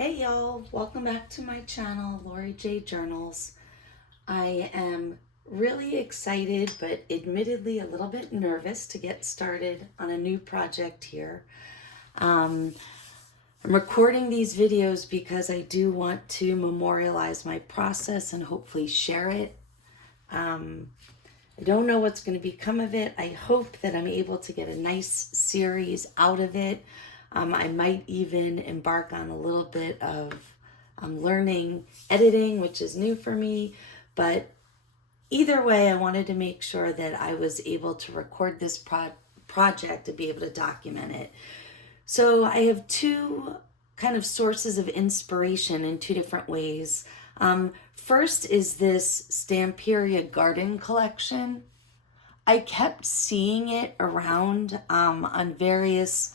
Hey y'all, welcome back to my channel, Lori J Journals. I am really excited, but admittedly a little bit nervous to get started on a new project here. I'm recording these videos because I do want to memorialize my process and hopefully share it. I don't know what's going to become of it. I hope that I'm able to get a nice series out of it. I might even embark on a little bit of learning editing, which is new for me. But either way, I wanted to make sure that I was able to record this project to be able to document it. So I have two kind of sources of inspiration in two different ways. First is this Stamperia garden collection. I kept seeing it around on various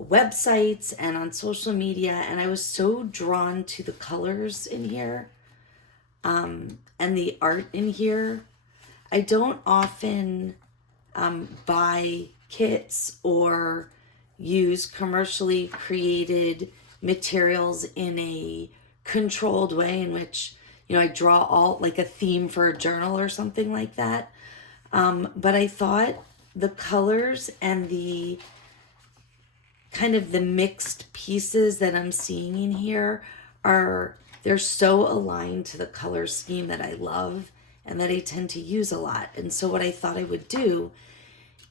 websites and on social media, and I was so drawn to the colors in here and the art in here. I don't often buy kits or use commercially created materials in a controlled way in which, I draw all like a theme for a journal or something like that. But I thought the colors and the kind of the mixed pieces that I'm seeing in here they're so aligned to the color scheme that I love and that I tend to use a lot. And so what I thought I would do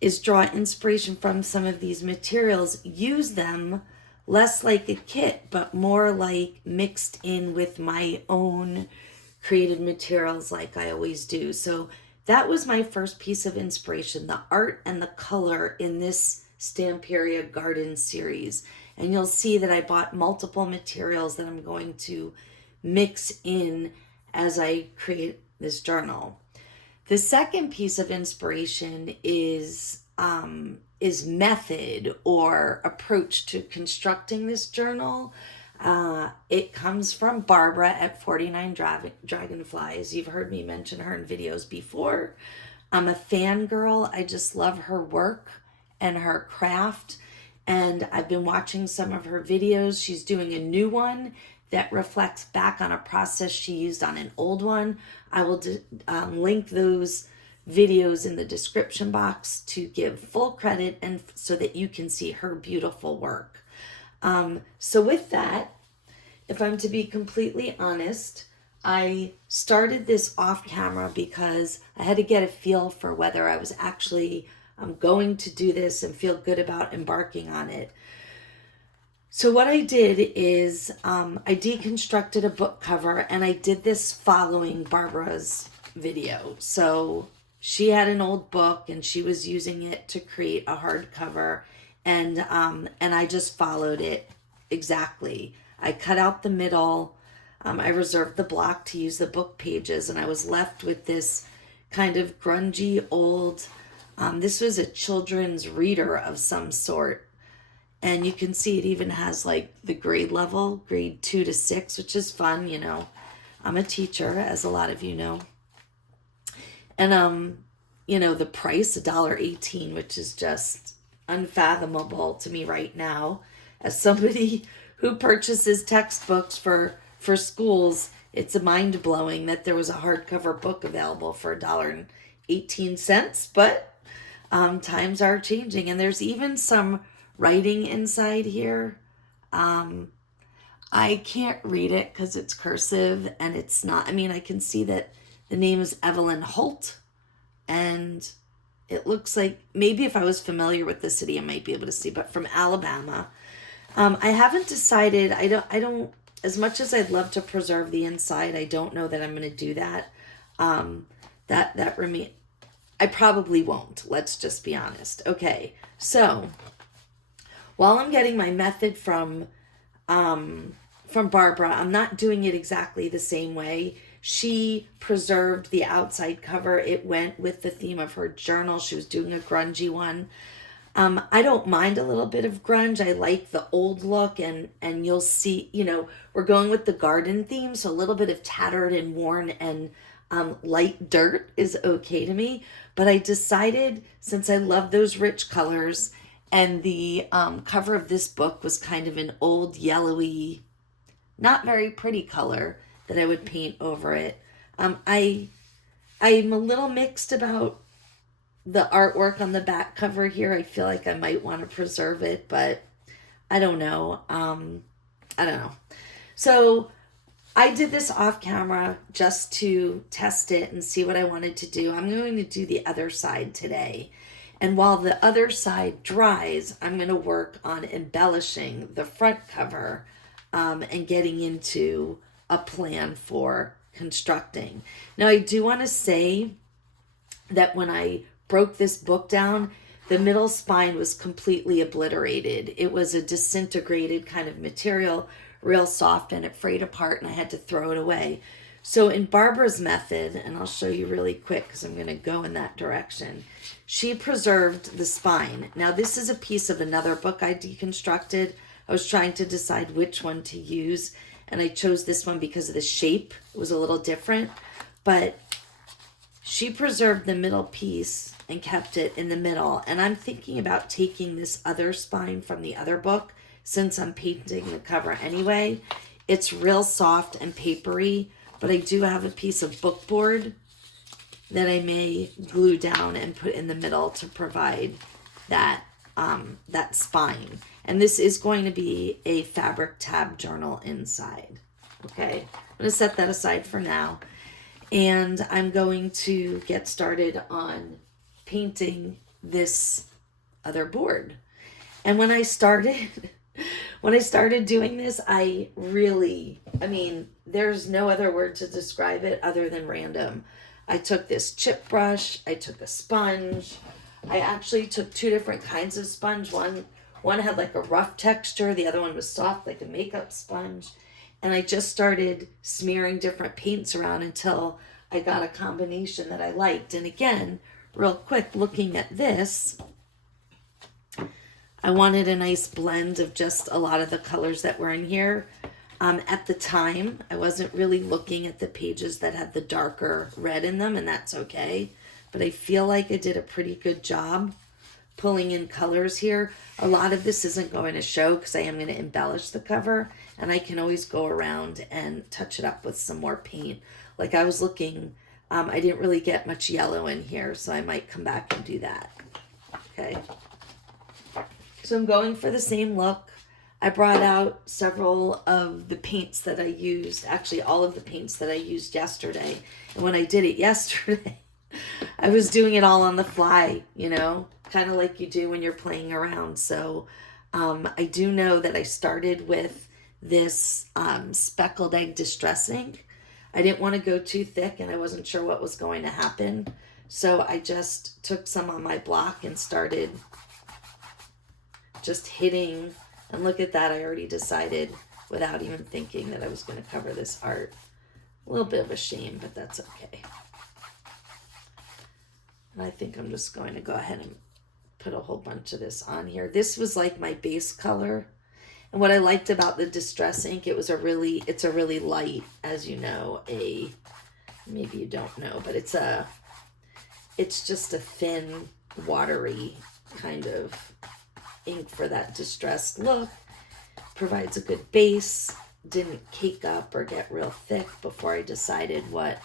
is draw inspiration from some of these materials, use them less like a kit, but more like mixed in with my own created materials like I always do. So that was my first piece of inspiration, the art and the color in this Stamperia Garden series. And you'll see that I bought multiple materials that I'm going to mix in as I create this journal. The second piece of inspiration is method or approach to constructing this journal. It comes from Barbara at 49 Dragonflies. You've heard me mention her in videos before. I'm a fangirl. I just love her work and her craft. And I've been watching some of her videos. She's doing a new one that reflects back on a process she used on an old one. I will link those videos in the description box to give full credit and so that you can see her beautiful work. So with that, if I'm to be completely honest, I started this off camera because I had to get a feel for whether I was actually going to do this and feel good about embarking on it. So what I did is I deconstructed a book cover, and I did this following Barbara's video. So she had an old book and she was using it to create a hardcover, and I just followed it exactly. I cut out the middle. I reserved the block to use the book pages, and I was left with this kind of grungy old, this was a children's reader of some sort. And you can see it even has like the grade level, grade 2 to 6, which is fun, I'm a teacher, as a lot of you know. And, the price, $1.18, which is just unfathomable to me right now. As somebody who purchases textbooks for schools, it's mind-blowing that there was a hardcover book available for $1.18. But times are changing, and there's even some writing inside here. I can't read it because it's cursive and it's not, I can see that the name is Evelyn Holt, and it looks like, maybe if I was familiar with the city I might be able to see, but from Alabama. I haven't decided. I don't as much as I'd love to preserve the inside, I don't know that I'm going to do that. I probably won't. Let's just be honest. Okay. So, while I'm getting my method from Barbara, I'm not doing it exactly the same way. She preserved the outside cover. It went with the theme of her journal. She was doing a grungy one. I don't mind a little bit of grunge. I like the old look, and you'll see, we're going with the garden theme, so a little bit of tattered and worn and light dirt is okay to me. But I decided, since I love those rich colors, and the cover of this book was kind of an old yellowy not very pretty color that I would paint over it. I'm a little mixed about the artwork on the back cover here. I feel like I might want to preserve it, but I don't know. I don't know. So I did this off camera just to test it and see what I wanted to do. I'm going to do the other side today. And while the other side dries, I'm going to work on embellishing the front cover and getting into a plan for constructing. Now, I do want to say that when I broke this book down, the middle spine was completely obliterated. It was a disintegrated kind of material, real soft, and it frayed apart, and I had to throw it away. So in Barbara's method, and I'll show you really quick because I'm going to go in that direction, she preserved the spine. Now, this is a piece of another book I deconstructed. I was trying to decide which one to use, and I chose this one because of the shape. It was a little different, but she preserved the middle piece and kept it in the middle. And I'm thinking about taking this other spine from the other book, since I'm painting the cover anyway. It's real soft and papery, but I do have a piece of bookboard that I may glue down and put in the middle to provide that that spine. And this is going to be a fabric tab journal inside. Okay, I'm going to set that aside for now. And I'm going to get started on painting this other board. And when I started doing this, I mean, there's no other word to describe it other than random. I took this chip brush, I took a sponge. I actually took two different kinds of sponge. One had like a rough texture, the other one was soft, like a makeup sponge. And I just started smearing different paints around until I got a combination that I liked. And again, real quick, looking at this, I wanted a nice blend of just a lot of the colors that were in here. At the time, I wasn't really looking at the pages that had the darker red in them, and that's okay. But I feel like I did a pretty good job pulling in colors here. A lot of this isn't going to show because I am going to embellish the cover, and I can always go around and touch it up with some more paint. Like I was looking, I didn't really get much yellow in here, so I might come back and do that. Okay. So I'm going for the same look. I brought out several of the paints that I used, actually all of the paints that I used yesterday. And when I did it yesterday, I was doing it all on the fly, you know, kind of like you do when you're playing around. So I do know that I started with this speckled egg distress ink. I didn't want to go too thick and I wasn't sure what was going to happen. So I just took some on my block and started just hitting. And look at that, I already decided without even thinking that I was going to cover this art. A little bit of a shame, but that's okay. And I think I'm just going to go ahead and put a whole bunch of this on here. This was like my base color. And what I liked about the distress ink, it's a really light, as you know, maybe you don't know, but it's just a thin, watery kind of ink for that distressed look. Provides a good base. Didn't cake up or get real thick before I decided what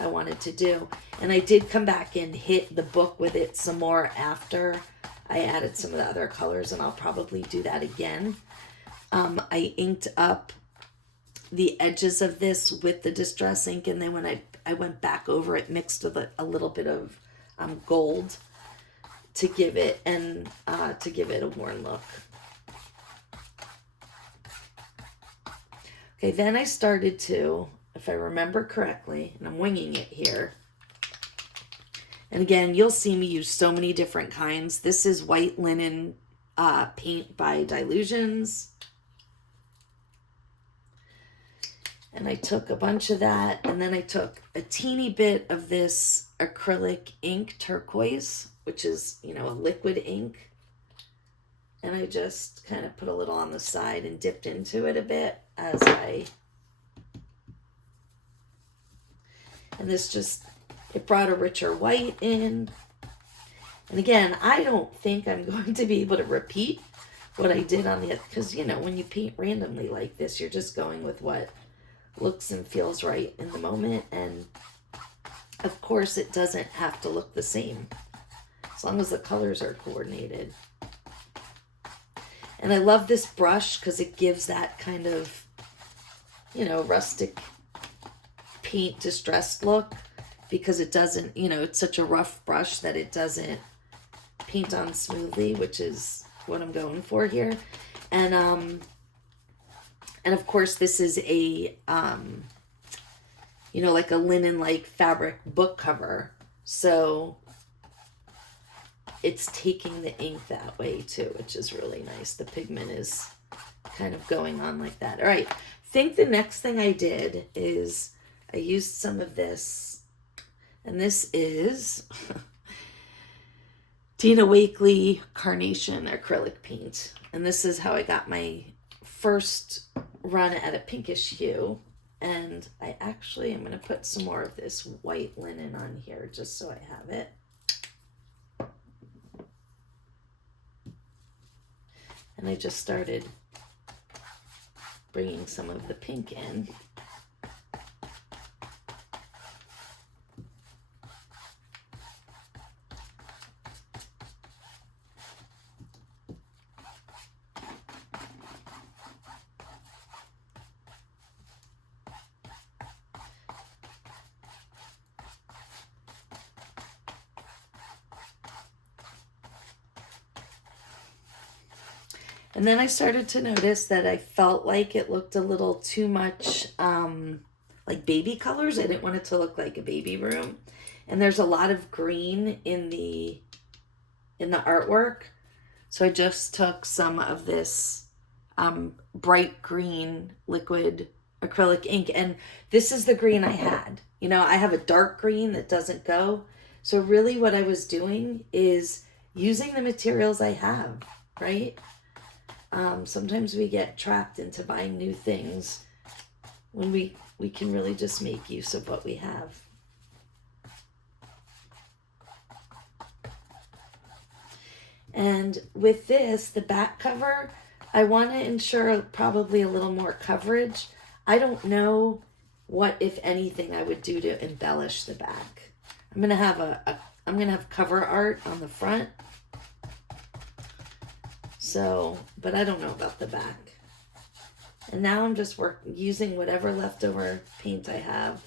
I wanted to do. And I did come back and hit the book with it some more after I added some of the other colors, and I'll probably do that again. I inked up the edges of this with the distress ink, and then when I went back over it, mixed with a little bit of gold to give it a worn look. Okay, then I started to, if I remember correctly, and I'm winging it here. And again, you'll see me use so many different kinds. This is white linen paint by Dilutions. And I took a bunch of that, and then I took a teeny bit of this acrylic ink, turquoise, which is, you know, a liquid ink. And I just kind of put a little on the side and dipped into it a bit and this just, it brought a richer white in. And again, I don't think I'm going to be able to repeat what I did on the, because, you know, when you paint randomly like this, you're just going with what looks and feels right in the moment. And of course, it doesn't have to look the same as long as the colors are coordinated. And I love this brush because it gives that kind of, you know, rustic paint distressed look, because it doesn't, you know, it's such a rough brush that it doesn't paint on smoothly, which is what I'm going for here. And of course this is a you know, like a linen like fabric book cover, so it's taking the ink that way too, which is really nice. The pigment is kind of going on like that. All right, I think the next thing I did is I used some of this, and this is Dina Wakley Carnation acrylic paint. And this is how I got my first run at a pinkish hue. And I actually am going to put some more of this white linen on here just so I have it. And I just started bringing some of the pink in. And then I started to notice that I felt like it looked a little too much like baby colors. I didn't want it to look like a baby room. And there's a lot of green in the artwork. So I just took some of this bright green liquid acrylic ink. And this is the green I had. You know, I have a dark green that doesn't go. So really what I was doing is using the materials I have, right? Sometimes we get trapped into buying new things when we can really just make use of what we have. And with this, the back cover, I want to ensure probably a little more coverage. I don't know what, if anything, I would do to embellish the back. I'm gonna have cover art on the front. So, but I don't know about the back. And now I'm just using whatever leftover paint I have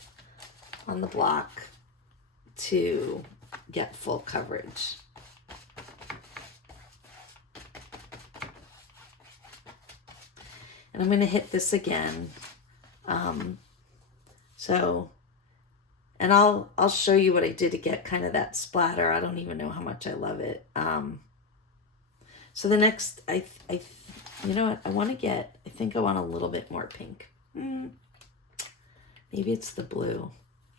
on the block to get full coverage. And I'm going to hit this again. And I'll show you what I did to get kind of that splatter. I don't even know how much I love it. So the next, you know what, I think I want a little bit more pink. Maybe it's the blue.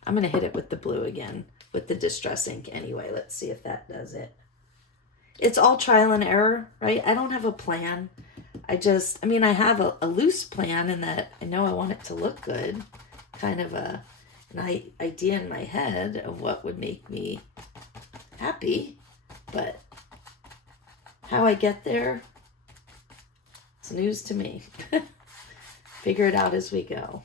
I'm going to hit it with the blue again, with the Distress ink anyway. Let's see if that does it. It's all trial and error, right? I don't have a plan. I have a loose plan in that I know I want it to look good. Kind of an idea in my head of what would make me happy, but how I get there, it's news to me. Figure it out as we go.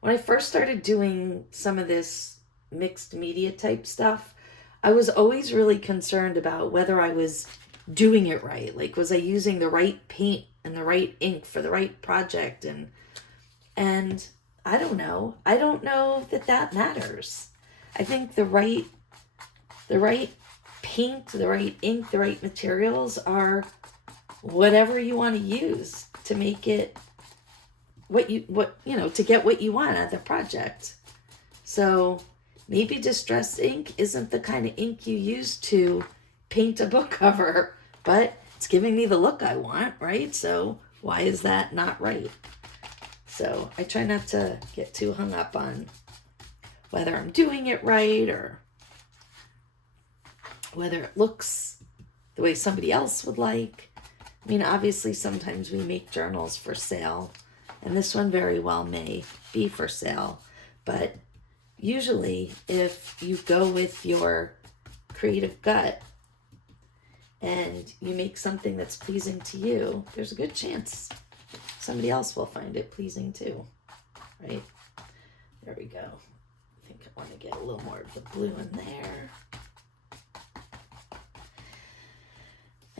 When I first started doing some of this mixed media type stuff, I was always really concerned about whether I was doing it right. Like, was I using the right paint and the right ink for the right project? And I don't know. I don't know that matters. I think the right paint, the right ink, the right materials are whatever you want to use to make it to get what you want out of the project. So maybe Distress ink isn't the kind of ink you use to paint a book cover, but it's giving me the look I want, right? So why is that not right? So I try not to get too hung up on whether I'm doing it right or whether it looks the way somebody else would like. I mean, obviously sometimes we make journals for sale, and this one very well may be for sale, but usually if you go with your creative gut and you make something that's pleasing to you, there's a good chance somebody else will find it pleasing too, right? There we go. I think I want to get a little more of the blue in there.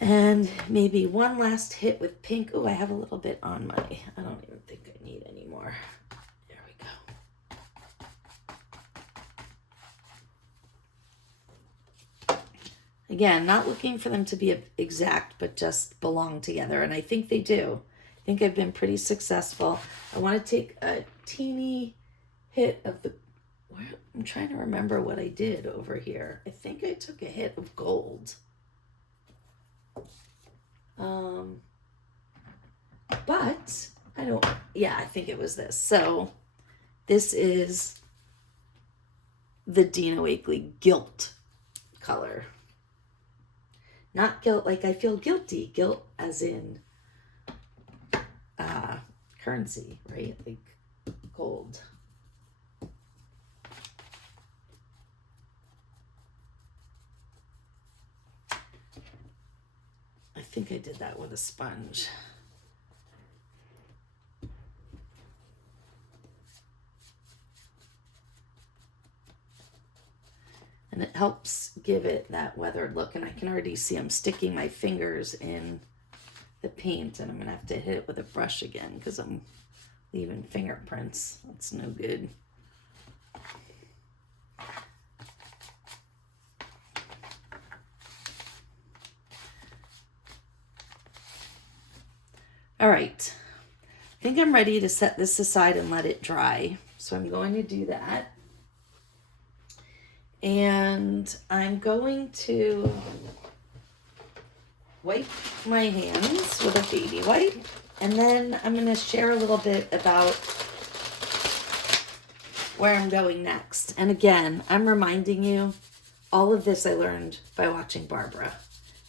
And maybe one last hit with pink. Oh, I have a little bit on my, I don't even think I need any more. There we go. Again, not looking for them to be exact, but just belong together. And I think they do. I think I've been pretty successful. I want to take a teeny hit of the, I'm trying to remember what I did over here. I think I took a hit of gold. But I don't, yeah, I think it was this. So this is the Dina Wakley Guilt color. Not guilt like I feel guilty. Guilt as in currency, right? Like gold. I think I did that with a sponge. And it helps give it that weathered look. And I can already see I'm sticking my fingers in the paint, and I'm gonna have to hit it with a brush again because I'm leaving fingerprints. That's no good. All right, I think I'm ready to set this aside and let it dry. So I'm going to do that. And I'm going to wipe my hands with a baby wipe. And then I'm going to share a little bit about where I'm going next. And again, I'm reminding you, all of this I learned by watching Barbara.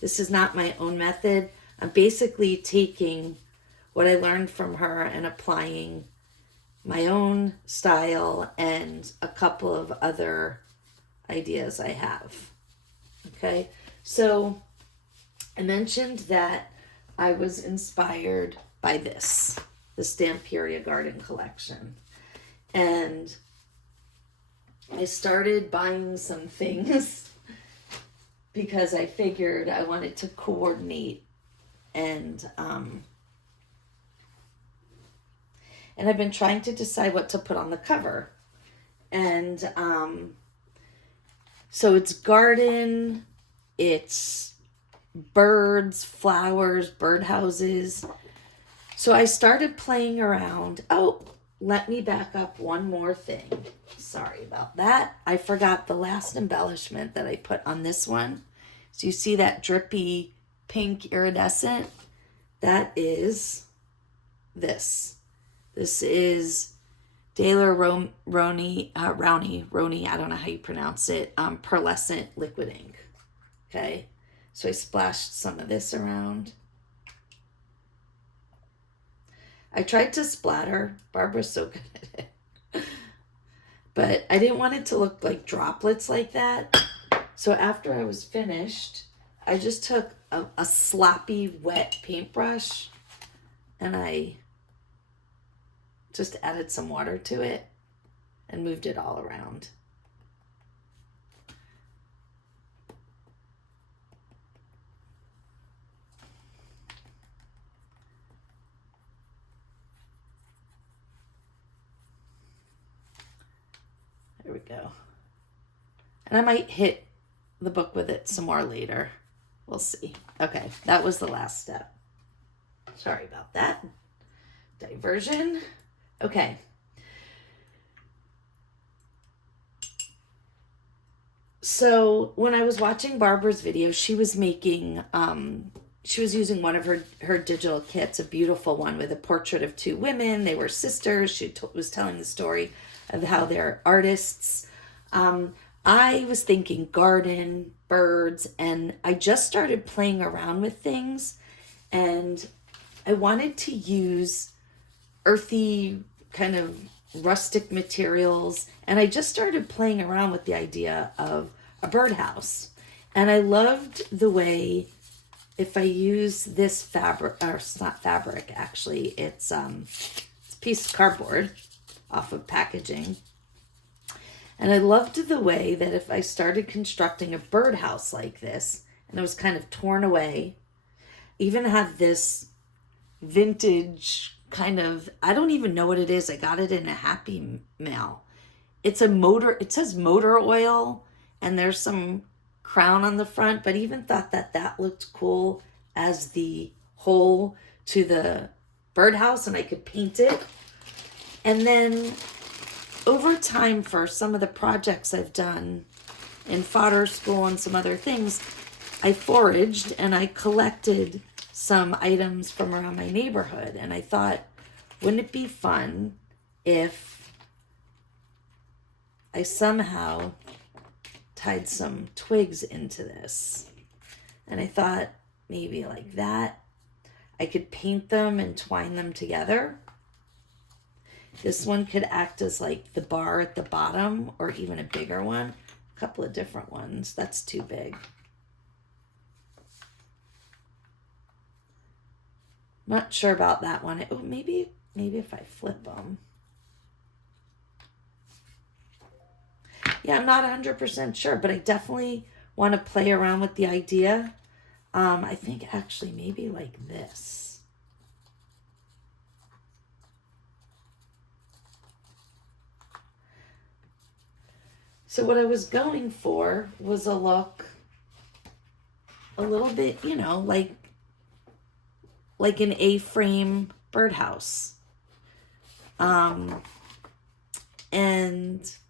This is not my own method. I'm basically taking what I learned from her and applying my own style and a couple of other ideas I have. Okay, so I mentioned that I was inspired by this, the Stamperia Garden Collection. And I started buying some things because I figured I wanted to coordinate and I've been trying to decide what to put on the cover. And so it's garden, it's birds, flowers, birdhouses. So I started playing around. Oh, let me back up one more thing. Sorry about that. I forgot the last embellishment that I put on this one. So you see that drippy pink iridescent? That is this. This is Daler Rowney, I don't know how you pronounce it, pearlescent liquid ink. Okay, so I splashed some of this around. I tried to splatter. Barbara's so good at it. But I didn't want it to look like droplets like that. So after I was finished, I just took a sloppy, wet paintbrush and I just added some water to it and moved it all around. There we go. And I might hit the book with it some more later. We'll see. Okay, that was the last step. Sorry about that. Diversion. Okay. So when I was watching Barbara's video, she was making, she was using one of her digital kits, a beautiful one with a portrait of two women. They were sisters. She was telling the story of how they're artists. I was thinking garden, birds, and I just started playing around with things, and I wanted to use earthy kind of rustic materials, and I just started playing around with the idea of a birdhouse. And I loved the way if I use this fabric, or it's not fabric actually, it's a piece of cardboard off of packaging. And I loved the way that if I started constructing a birdhouse like this, and it was kind of torn away, even have this vintage kind of, I don't even know what it is. I got it in a Happy Mail. It's a motor, it says motor oil, and there's some crown on the front, but even thought that that looked cool as the hole to the birdhouse, and I could paint it. And then over time, for some of the projects I've done in fodder school and some other things, I foraged and I collected some items from around my neighborhood. And I thought, wouldn't it be fun if I somehow tied some twigs into this? And I thought maybe like that. I could paint them and twine them together. This one could act as like the bar at the bottom, or even a bigger one. A couple of different ones. That's too big. Not sure about that one. Oh, maybe if I flip them. Yeah, I'm not 100% sure, but I definitely want to play around with the idea. I think actually maybe like this. So what I was going for was a look a little bit, you know, like an A-frame birdhouse. And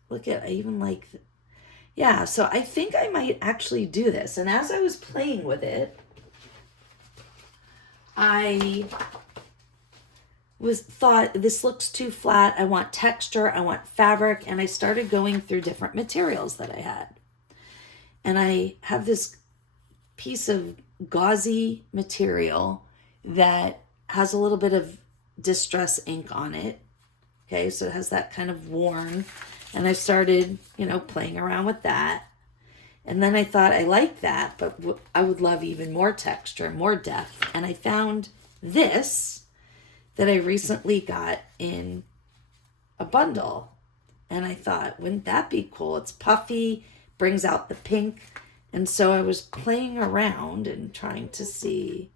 look at, I even like, yeah, so I think I might actually do this. And as I was playing with it, I thought this looks too flat. I want texture, I want fabric, and I started going through different materials that I had. And I have this piece of gauzy material that has a little bit of distress ink on it. Okay, so it has that kind of worn, and I started, you know, playing around with that. And then I thought I like that, but I would love even more texture, more depth. And I found this that I recently got in a bundle. And I thought, wouldn't that be cool? It's puffy, brings out the pink. And so I was playing around and trying to see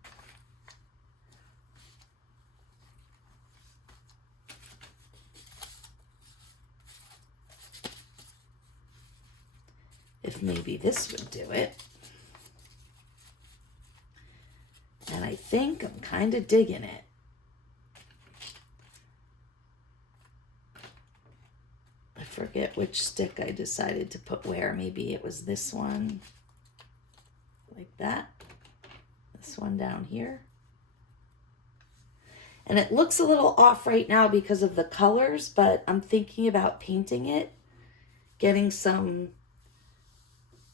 if maybe this would do it. And I think I'm kind of digging it. I forget which stick I decided to put where. Maybe it was this one, like that. This one down here. And it looks a little off right now because of the colors, but I'm thinking about painting it, getting some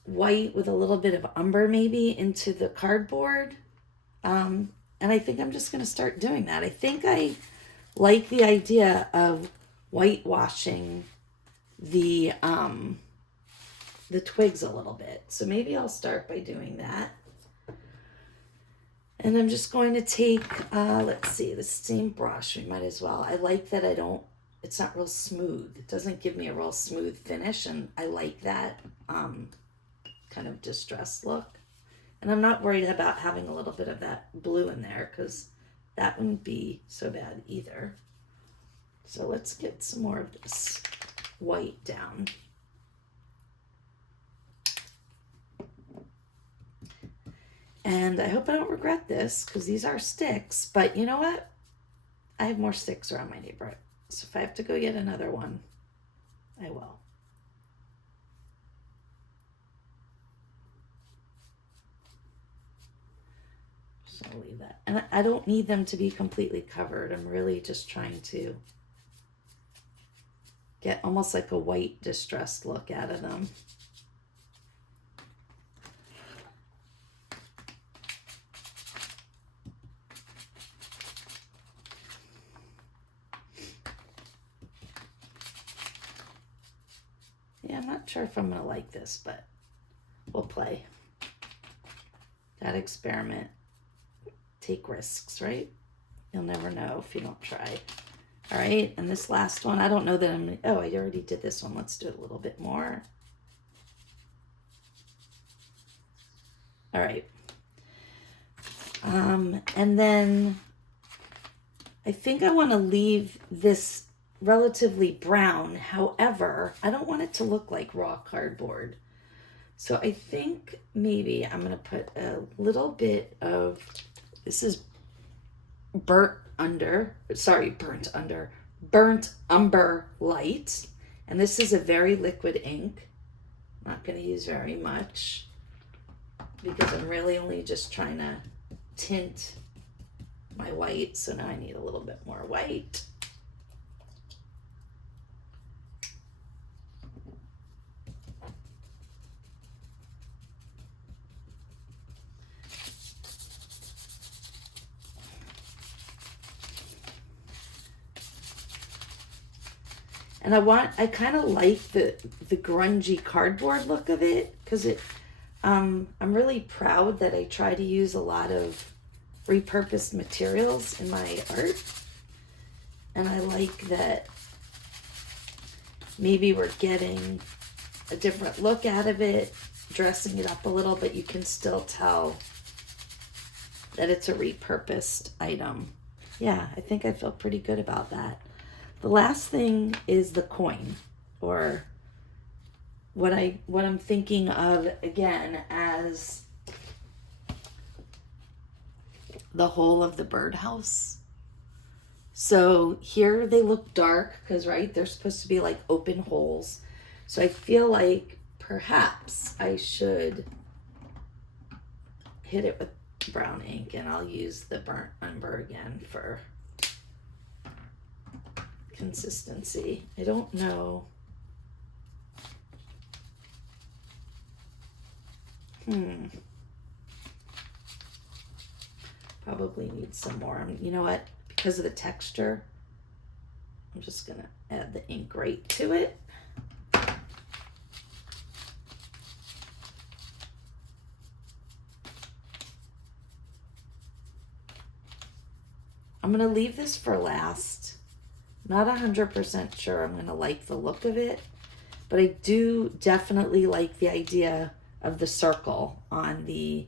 white with a little bit of umber maybe into the cardboard. And I think I'm just going to start doing that. I think I like the idea of whitewashing the twigs a little bit. So maybe I'll start by doing that. And I'm just going to take, let's see, the same brush. We might as well. I like that it's not real smooth. It doesn't give me a real smooth finish, and I like that kind of distressed look. And I'm not worried about having a little bit of that blue in there, because that wouldn't be so bad either. So let's get some more of this white down. And I hope I don't regret this, because these are sticks. But you know what? I have more sticks around my neighborhood. So if I have to go get another one, I will. So I'll leave that. And I don't need them to be completely covered. I'm really just trying to get almost like a white distressed look out of them. Yeah, I'm not sure if I'm going to like this, but we'll play. That experiment. take risks, right? You'll never know if you don't try. All right, and this last one, I don't know that I'm, oh, I already did this one. Let's do it a little bit more. All right. And then I think I want to leave this relatively brown. However, I don't want it to look like raw cardboard. So I think maybe I'm going to put a little bit of, this is burnt umber light. And this is a very liquid ink. I'm not going to use very much because I'm really only just trying to tint my white. So now I need a little bit more white. And I kind of like the grungy cardboard look of it, because I'm really proud that I try to use a lot of repurposed materials in my art. And I like that maybe we're getting a different look out of it, dressing it up a little, but you can still tell that it's a repurposed item. Yeah, I think I feel pretty good about that. The last thing is the coin, or what I'm thinking of again as the whole of the birdhouse. So here they look dark because, right, they're supposed to be like open holes. So I feel like perhaps I should hit it with brown ink, and I'll use the burnt umber again for consistency. I don't know. Probably need some more. You know what? Because of the texture, I'm just gonna add the ink right to it. I'm gonna leave this for last. Not 100% sure I'm gonna like the look of it, but I do definitely like the idea of the circle on the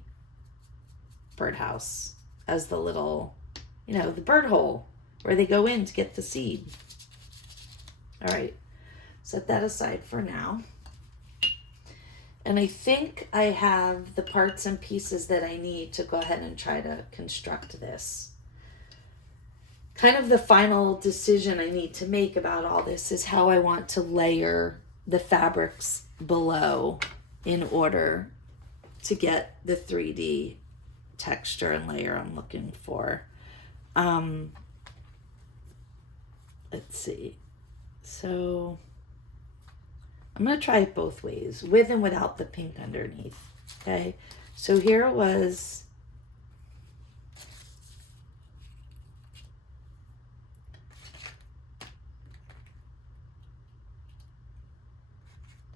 birdhouse as the little, the bird hole where they go in to get the seed. All right, set that aside for now. And I think I have the parts and pieces that I need to go ahead and try to construct this. Kind of the final decision I need to make about all this is how I want to layer the fabrics below in order to get the 3D texture and layer I'm looking for. Let's see. So I'm going to try it both ways, with and without the pink underneath. Okay. So here it was.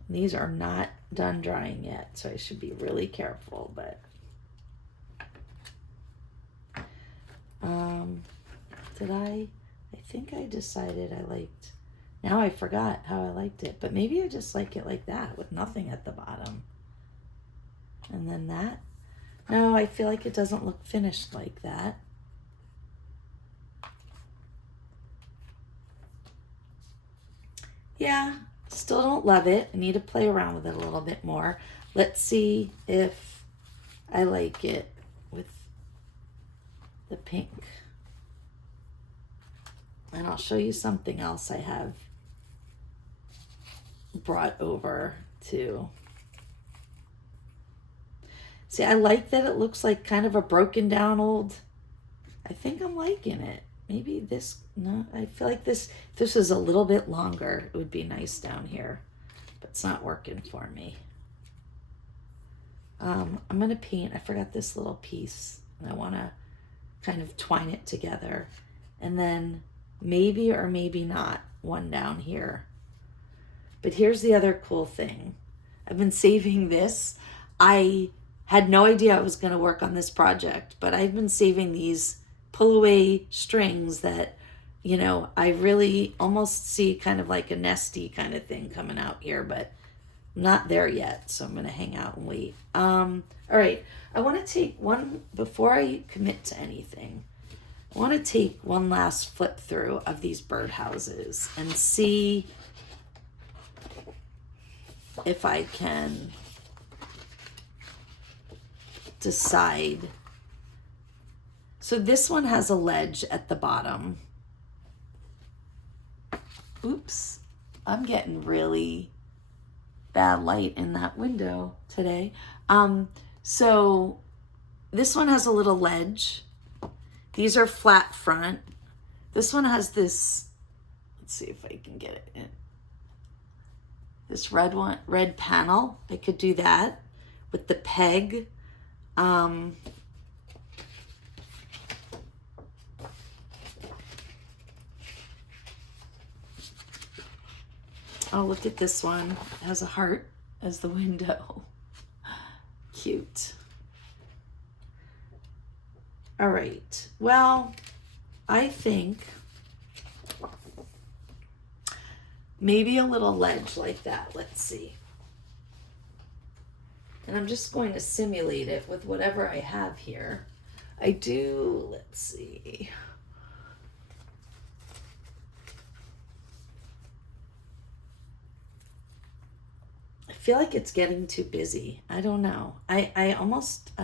These are not done drying yet, so I should be really careful, but I think I decided I liked, now I forgot how I liked it, but maybe I just like it like that with nothing at the bottom. And then that, no, I feel like it doesn't look finished like that. Yeah. Still don't love it. I need to play around with it a little bit more. Let's see if I like it with the pink. And I'll show you something else I have brought over too. See, I like that it looks like kind of a broken down old, I think I'm liking it. Maybe this, no, I feel like this was a little bit longer. It would be nice down here, but it's not working for me. I'm going to paint, I forgot this little piece, and I want to kind of twine it together. And then maybe or maybe not one down here. But here's the other cool thing. I've been saving this. I Had no idea I was going to work on this project, but I've been saving these pull away strings that, you know, I really almost see kind of like a nesty kind of thing coming out here, but I'm not there yet. So I'm going to hang out and wait. All right. I want to take one, before I commit to anything, I want to take one last flip through of these birdhouses and see if I can decide. So this one has a ledge at the bottom. Oops, I'm getting really bad light in that window today. So this one has a little ledge. These are flat front. This one has this, let's see if I can get it in. This red panel. I could do that with the peg. Oh, look at this one. It has a heart as the window. Cute. All right. Well, I think maybe a little ledge like that. Let's see. And I'm just going to simulate it with whatever I have here. Let's see. I feel like it's getting too busy. I don't know. I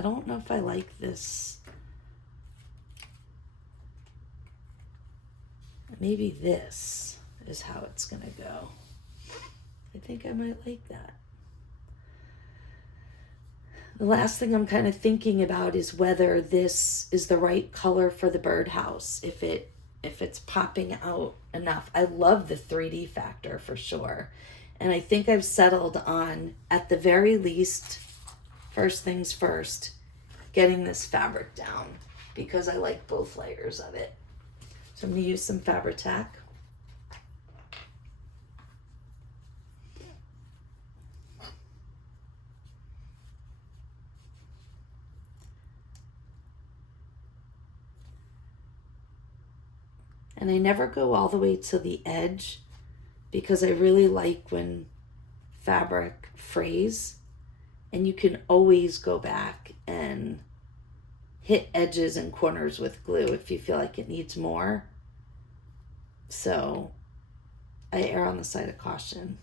don't know if I like this. Maybe this is how it's gonna go. I think I might like that. The last thing I'm kind of thinking about is whether this is the right color for the birdhouse, if it's popping out enough. I love the 3D factor for sure. And I think I've settled on, at the very least, first things first, getting this fabric down because I like both layers of it. So I'm going to use some Fabri-Tac. And I never go all the way to the edge because I really like when fabric frays, and you can always go back and hit edges and corners with glue if you feel like it needs more. So I err on the side of caution.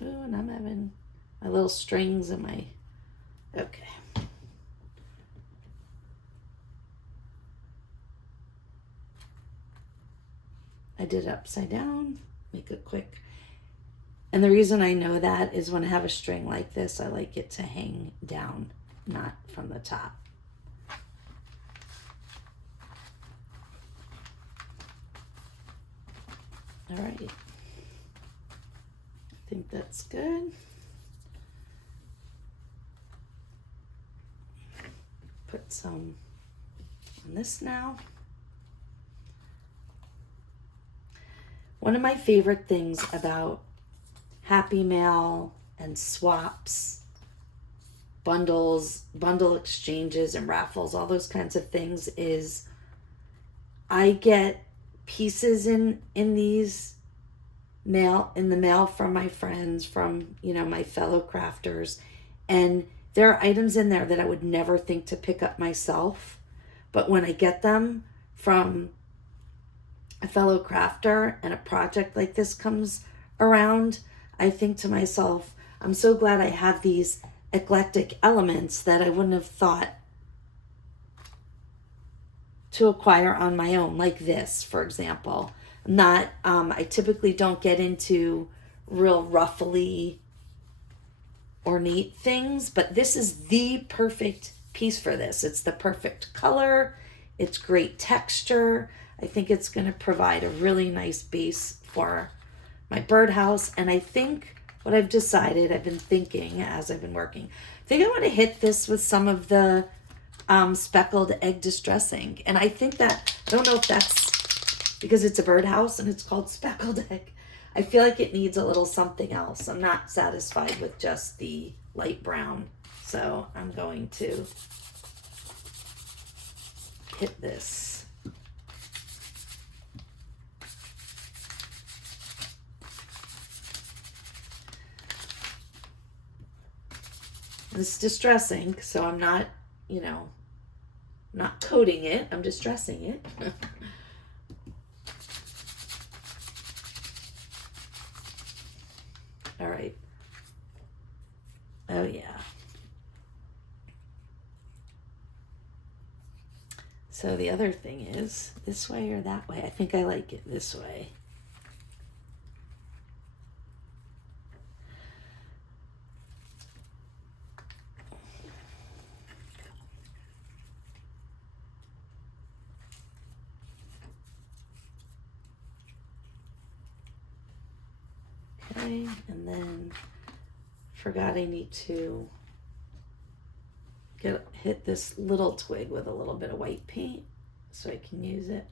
Oh, and I'm having my little strings in my, okay. I did it upside down, make it quick. And the reason I know that is when I have a string like this, I like it to hang down, not from the top. All right. I think that's good. Put some on this now. One of my favorite things about Happy Mail and swaps, bundles, bundle exchanges and raffles, all those kinds of things is I get pieces in these in the mail from my friends, from, you know, my fellow crafters, and there are items in there that I would never think to pick up myself, but when I get them from a fellow crafter and a project like this comes around, I think to myself, I'm so glad I have these eclectic elements that I wouldn't have thought to acquire on my own, like this, for example. I typically don't get into real ruffly, ornate things, but this is the perfect piece for this. It's the perfect color. It's great texture. I think it's going to provide a really nice base for my birdhouse. And I think what I've decided, I've been thinking as I've been working, I think I want to hit this with some of the speckled egg distressing. And I think that, I don't know if that's because it's a birdhouse and it's called speckled egg. I feel like it needs a little something else. I'm not satisfied with just the light brown. So I'm going to hit this. It's distressing, so I'm not, you know, not coating it. I'm distressing it. All right. Oh, yeah. So the other thing is, this way or that way? I think I like it this way. Okay, and then forgot I need to hit this little twig with a little bit of white paint so I can use it.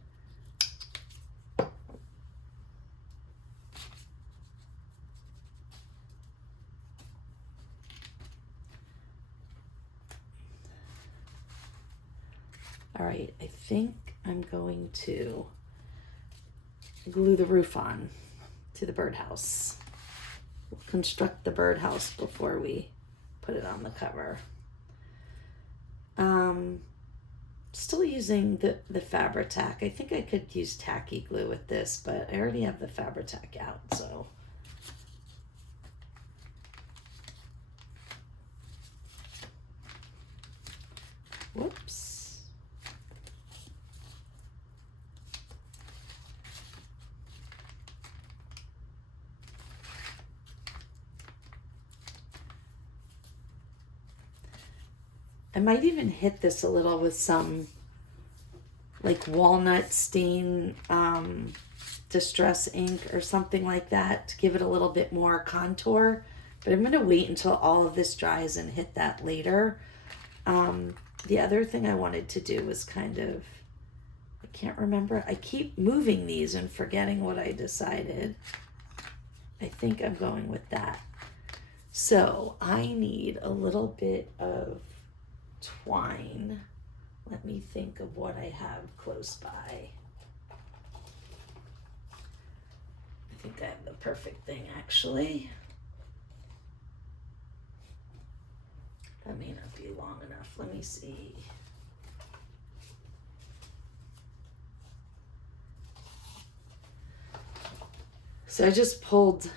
All right, I think I'm going to glue the roof on to the birdhouse. We'll construct the birdhouse before we put it on the cover. Still using the Fabri-Tac. I think I could use tacky glue with this, but I already have the Fabri-Tac out, so. Whoops. I might even hit this a little with some like walnut stain distress ink or something like that to give it a little bit more contour. But I'm going to wait until all of this dries and hit that later. The other thing I wanted to do was kind of, I can't remember. I keep moving these and forgetting what I decided. I think I'm going with that. So I need a little bit of twine. Let me think of what I have close by. I think I have the perfect thing actually. That may not be long enough. Let me see. So I just pulled